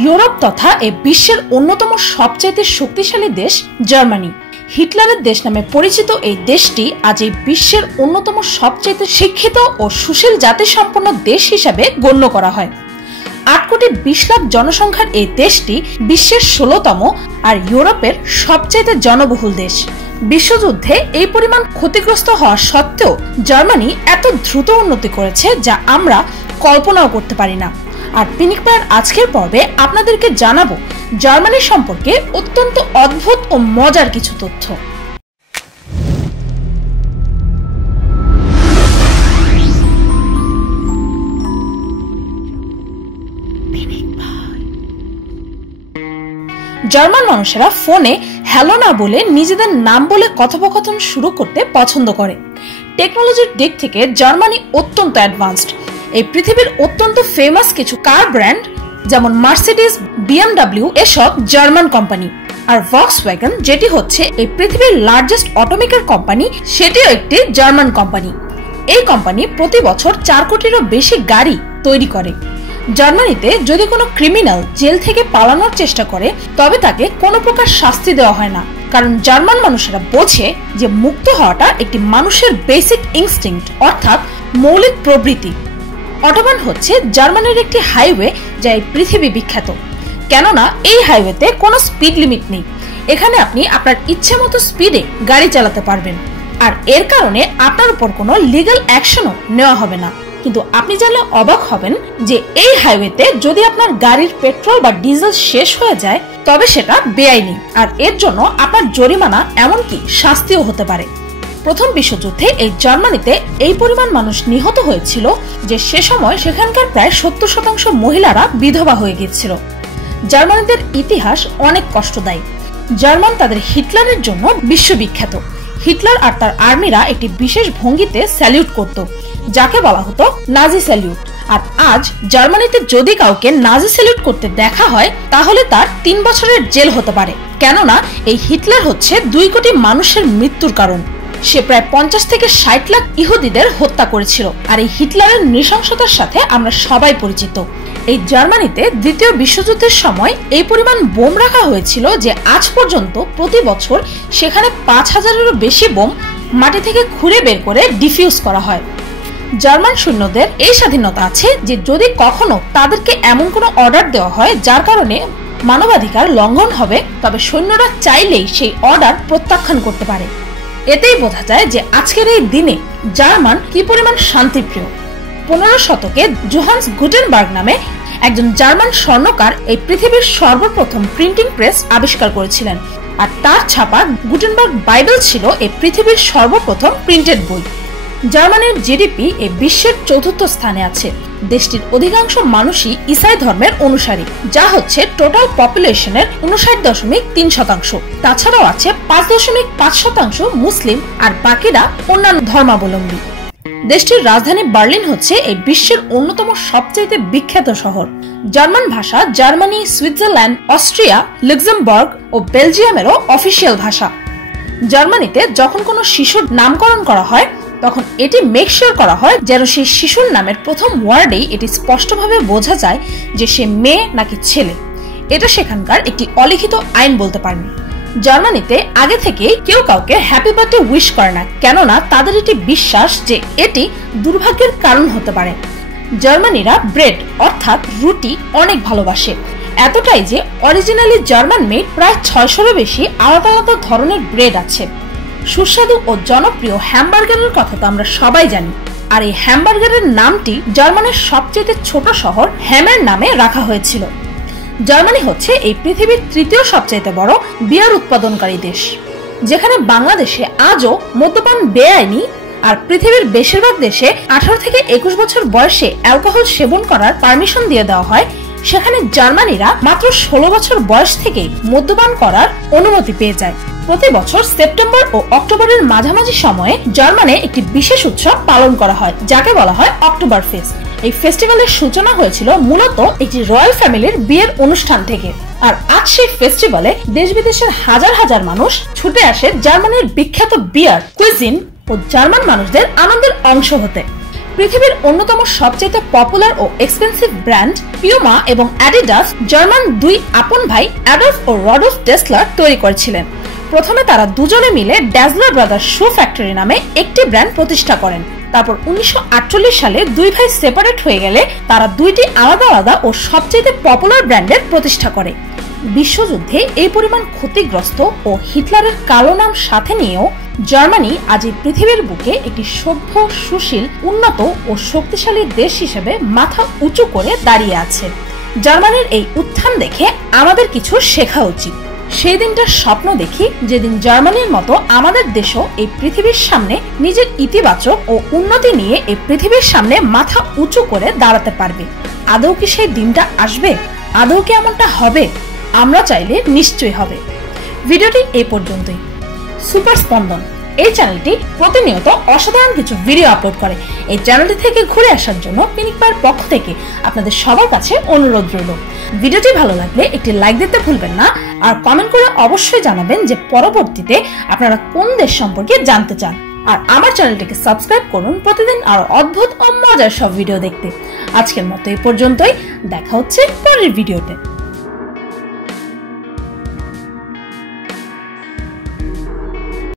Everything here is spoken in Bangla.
ইউরোপ তথা এই বিশ্বের অন্যতম সবচেয়ে শক্তিশালী দেশ জার্মানি। হিটলারের দেশ নামে পরিচিত এই দেশটি আজ এই বিশ্বের অন্যতম সবচেয়ে শিক্ষিত ও সুশীল জাতিসম্পন্ন দেশ হিসাবে গণ্য করা হয়। 8 কোটি 20 লাখ জনসংখ্যার এই দেশটি বিশ্বের 16তম আর ইউরোপের সবচেয়ে জনবহুল দেশ। বিশ্বযুদ্ধে এই পরিমাণ ক্ষতিগ্রস্ত হওয়া সত্ত্বেও জার্মানি এত দ্রুত উন্নতি করেছে যা আমরা কল্পনাও করতে পারি না। আর পিনিকপাড়ার আজকের পর্বে আপনাদেরকে জানাবো জার্মানি সম্পর্কে অত্যন্ত অদ্ভুত ও মজার কিছু তথ্য। জার্মান মানুষেরা ফোনে হ্যালো না বলে নিজেদের নাম বলে কথোপকথন শুরু করতে পছন্দ করে। টেকনোলজির দিক থেকে জার্মানি অত্যন্ত অ্যাডভান্সড। এই পৃথিবীর অত্যন্ত ফেমাস কিছু কার ব্র্যান্ড যেমন মার্সিডিজ, BMW এসব জার্মান কোম্পানি। আর ভক্সওয়াগন যেটি হচ্ছে এই পৃথিবীর লার্জেস্ট অটোমেকার কোম্পানি, সেটিও একটি জার্মান কোম্পানি। এই কোম্পানি প্রতি বছর 4 কোটিরও বেশি গাড়ি তৈরি করে। জার্মানিতে যদি কোনো ক্রিমিনাল জেল থেকে পালানোর চেষ্টা করে তবে তাকে কোনো প্রকার শাস্তি দেওয়া হয় না, কারণ জার্মান মানুষেরা বোঝে যে মুক্ত হওয়াটা একটি মানুষের বেসিক ইনস্টিংক্ট অর্থাৎ মৌলিক প্রবৃত্তি। অটোবান হচ্ছে জার্মানির একটি হাইওয়ে যা এই পৃথিবী বিখ্যাত, কেননা এই হাইওয়েতে কোনো স্পিড লিমিট নেই। এখানে আপনি আপনার ইচ্ছে মতো স্পিডে গাড়ি চালাতে পারবেন, আর এর কারণে আপনার উপর কোনো লিগ্যাল অ্যাকশনও নেওয়া হবে না। কিন্তু আপনি জানলে অবাক হবেন যে এই হাইওয়েতে যদি আপনার গাড়ির পেট্রোল বা ডিজেল শেষ হয়ে যায় তবে সেটা বেআইনি, আর এর জন্য আপনার জরিমানা এমনকি শাস্তিও হতে পারে। প্রথম বিশ্বযুদ্ধে এই জার্মানিতে এই পরিমাণ মানুষ নিহত হয়েছিল যে সে সময় সেখানকার প্রায় 70% মহিলারা বিধবা হয়ে গিয়েছিল। জার্মানিদের ইতিহাস অনেক কষ্টদায়ী। জার্মান তাদের হিটলারের জন্য বিশ্ববিখ্যাত। হিটলার আর তার আর্মিরা একটি বিশেষ ভঙ্গিতে স্যালিউট করত, যাকে বলা হতো নাজি স্যালিউট। আর আজ জার্মানিতে যদি কাউকে নাজি স্যালিউট করতে দেখা হয় তাহলে তার 3 বছরের জেল হতে পারে, কেননা এই হিটলার হচ্ছে 2 কোটি মানুষের মৃত্যুর কারণ। সে প্রায় 50 থেকে 60 লাখ ইহুদিদের হত্যা করেছিল। আর এই হিটলারের নৃশংসতার সাথে আমরা সবাই পরিচিত। এই জার্মানিতে দ্বিতীয় বিশ্বযুদ্ধের সময় এই পরিমাণ বোম রাখা হয়েছিল যে আজ পর্যন্ত প্রতি বছর সেখানে 5000-এরও বেশি বোম মাটি থেকে খুঁড়ে বের করে ডিফিউজ করা হয়। জার্মান সৈন্যদের এই স্বাধীনতা আছে যে যদি কখনো তাদেরকে এমন কোনো অর্ডার দেওয়া হয় যার কারণে মানবাধিকার লঙ্ঘন হবে তবে সৈন্যরা চাইলেই সেই অর্ডার প্রত্যাখ্যান করতে পারে। এতেই বোঝা যায় যে আজকের এই দিনে জার্মান কি পরিমাণ শান্তিপ্রিয়। 15 শতকে জোহান্স গুটেনবার্গ নামে একজন জার্মান স্বর্ণকার এই পৃথিবীর সর্বপ্রথম প্রিন্টিং প্রেস আবিষ্কার করেছিলেন, আর তার ছাপা গুটেনবার্গ বাইবেল ছিল এই পৃথিবীর সর্বপ্রথম প্রিন্টেড বই। জার্মানির জিডিপি এই বিশ্বের 4র্থ স্থানে আছে। দেশটির অধিকাংশ মানুষই ইসাই ধর্মের অনুসারী, যা হচ্ছে টোটাল পপুলেশনের 59.3%। তাছাড়াও আছে 5.5% মুসলিম, আর বাকিরা অন্যান্য ধর্মাবলম্বী। দেশটির রাজধানী বার্লিন হচ্ছে এই বিশ্বের অন্যতম সবচেয়ে বিখ্যাত শহর। জার্মান ভাষা জার্মানি, সুইজারল্যান্ড, অস্ট্রিয়া, লুক্সেমবার্গ ও বেলজিয়ামেরও অফিসিয়াল ভাষা। জার্মানিতে যখন কোনো শিশুর নামকরণ করা হয় তখন এটি মেক শিওর করা হয় যেন সেই শিশুর নামের প্রথম ওয়ার্ডেই এটি স্পষ্টভাবে বোঝা যায় যে সে মেয়ে নাকি ছেলে। এটা সেখানকার একটি অলিখিত আইন বলতে পারেন। জার্মানিতে আগে থেকে কেউ কাউকে হ্যাপি বার্থডে উইশ করে না, কেননা তাদের এটি বিশ্বাস যে এটি দুর্ভাগ্যের কারণ হতে পারে। জার্মানিরা ব্রেড অর্থাৎ রুটি অনেক ভালোবাসে, এতটাই যে অরিজিনালি জার্মান মেড প্রায় 600-এরও বেশি আলাদা আলাদা ধরনের ব্রেড আছে। সুস্বাদু ও জনপ্রিয় হ্যামবার্গারের কথা তো আমরা সবাই জানি, আর এই হ্যামবার্গারের নামটি জার্মানির সবচেয়ে ছোট শহর হ্যামের নামে রাখা হয়েছিল। জার্মানি হচ্ছে এই পৃথিবীর 3য় সবচেয়ে বড় বিয়ার উৎপাদনকারী দেশ, যেখানে বাংলাদেশে আজও মদ্যপান বেআইনি। আর পৃথিবীর বেশিরভাগ দেশে 18 থেকে 21 বছর বয়সে অ্যালকোহল সেবন করার পারমিশন দিয়ে দেওয়া হয়, সেখানে জার্মানিরা মাত্র 16 বছর বয়স থেকেই মদ্যপান করার অনুমতি পেয়ে যায়। প্রতি বছর সেপ্টেম্বর ও অক্টোবরের মাঝামাঝি সময়ে জার্মানে একটি বিশেষ উৎসব পালন করা হয়, যাকে বলা হয় অক্টোবর ফেস্ট। এই ফেস্টিভ্যালের সূচনা হয়েছিল মূলত একটি রয়্যাল ফ্যামিলির বিয়ের অনুষ্ঠান থেকে। আর আজ সেই ফেস্টিভ্যালে দেশ বিদেশের হাজার হাজার মানুষ ছুটে আসে জার্মানির বিখ্যাত বিয়ার, কুইজিন ও জার্মান মানুষদের আনন্দের অংশ হতে। পৃথিবীর অন্যতম সবচেয়ে পপুলার ও এক্সপেন্সিভ ব্র্যান্ড পিউমা এবং অ্যাডিডাস জার্মান দুই আপন ভাই অ্যাডলফ ও রডলফ ডেসলার তৈরি করেছিলেন। প্রথমে তারা দুজনে মিলে ড্যাজলার ব্রাদার্স শু ফ্যাক্টরি নামে একটি ব্র্যান্ড প্রতিষ্ঠা করেন। তারপর 1948 সালে দুই ভাই সেপারেট হয়ে গেলে তারা দুইটি আলাদা আলাদা ও সবচেয়ে পপুলার ব্র্যান্ডের প্রতিষ্ঠা করে। বিশ্বযুদ্ধে এই পরিমাণ ক্ষতিগ্রস্ত ও হিটলারের কালো নাম সাথে নিয়েও জার্মানি আজ এই পৃথিবীর বুকে একটি সভ্য, সুশীল, উন্নত ও শক্তিশালী দেশ হিসেবে মাথা উঁচু করে দাঁড়িয়ে আছে। জার্মানির এই উত্থান দেখে আমাদের কিছু শেখা উচিত। সেই দিনটার স্বপ্ন দেখি যেদিন জার্মানির মতো আমাদের দেশও এই পৃথিবীর সামনে নিজের ইতিবাচক ও উন্নতি নিয়ে এই পৃথিবীর সামনে মাথা উঁচু করে দাঁড়াতে পারবে। আদৌ কি সেই দিনটা আসবে? আদৌ কি এমনটা হবে? আমরা চাইলে নিশ্চয়ই হবে। ভিডিওটি এই পর্যন্তই। সুপার স্পন্দন এই চ্যানেলটি প্রতিনিয়ত অসাধারণ কিছু ভিডিও আপলোড করে। এই চ্যানেলটি থেকে ঘুরে আসার জন্য পিনিক পায়ের পক্ষ থেকে আপনাদের সবার কাছে অনুরোধ রইল। ভিডিওটি ভালো লাগলে একটি লাইক দিতে ভুলবেন না, আর কমেন্ট করে অবশ্যই জানাবেন যে পরবর্তীতে আপনারা কোন দেশ সম্পর্কে জানতে চান। আর আমার চ্যানেলটিকে সাবস্ক্রাইব করুন প্রতিদিন আরো অদ্ভুত ও মজার সব ভিডিও দেখতে। আজকের মতো এই পর্যন্তই, দেখা হচ্ছে পরের ভিডিওতে।